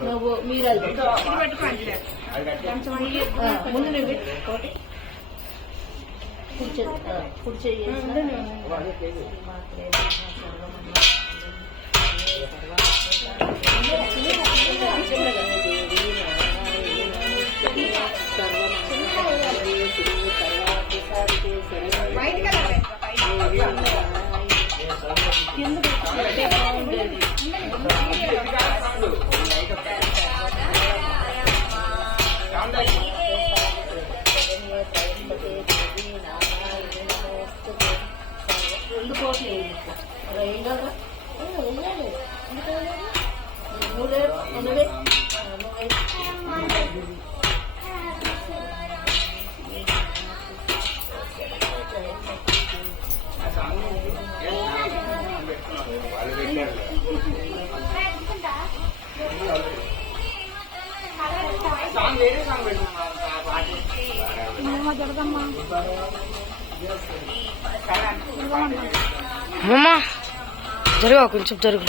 నువ్వు మీరు ముందు నువ్వు కూర్చొని అమ్మా జరుగు కొంచెం జరుగు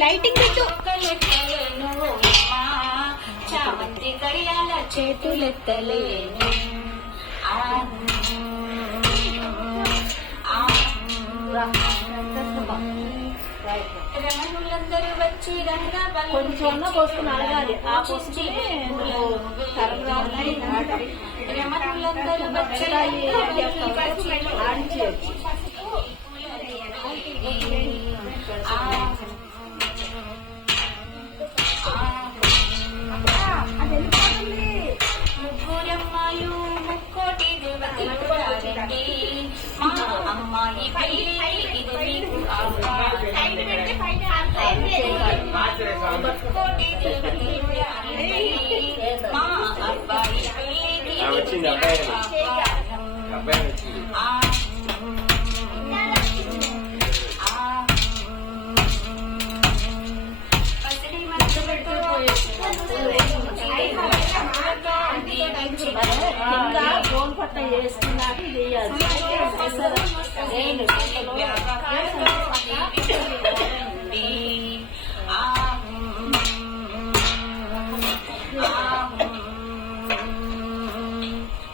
లైటింగ్ పెట్టు చామంతి కడియాల చేతులెత్తలేను రమణులందరూ వచ్చి కొంచెం పోసుకుని అడగాలి ఆ పోసుకుంటే రమణులందరూ వచ్చి ఆడించేయచ్చు. ముగ్గురమ్మాలు ముక్కోటి దేవతలు రారండి మా అమ్మాయి పెళ్ళికి ఇది మీకు ముక్కోటి దేవతలు రారండి మా అబ్బాయి పెళ్ళికి గోన్ పట్ట వేసుకున్నాక చేయాలి.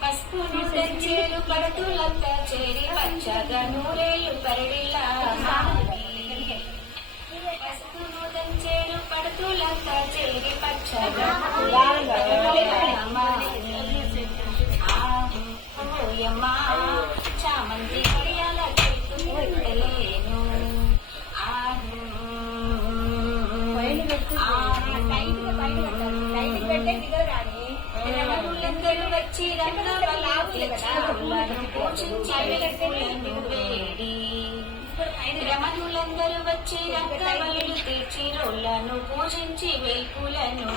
పసుపును తెచ్చేరు పడుతులంతా చేరి పచ్చగా నూరేళ్ళు పరడిలా పసుపును తెచ్చేరు పడుతులంతా చేరి పచ్చగా చామంతి కొడియాల చేతులేను రమణులందరూ వచ్చి రమణులందరూ వచ్చి రంగవల్లులు తీర్చి రోళ్లను పూజించి వేల్పులను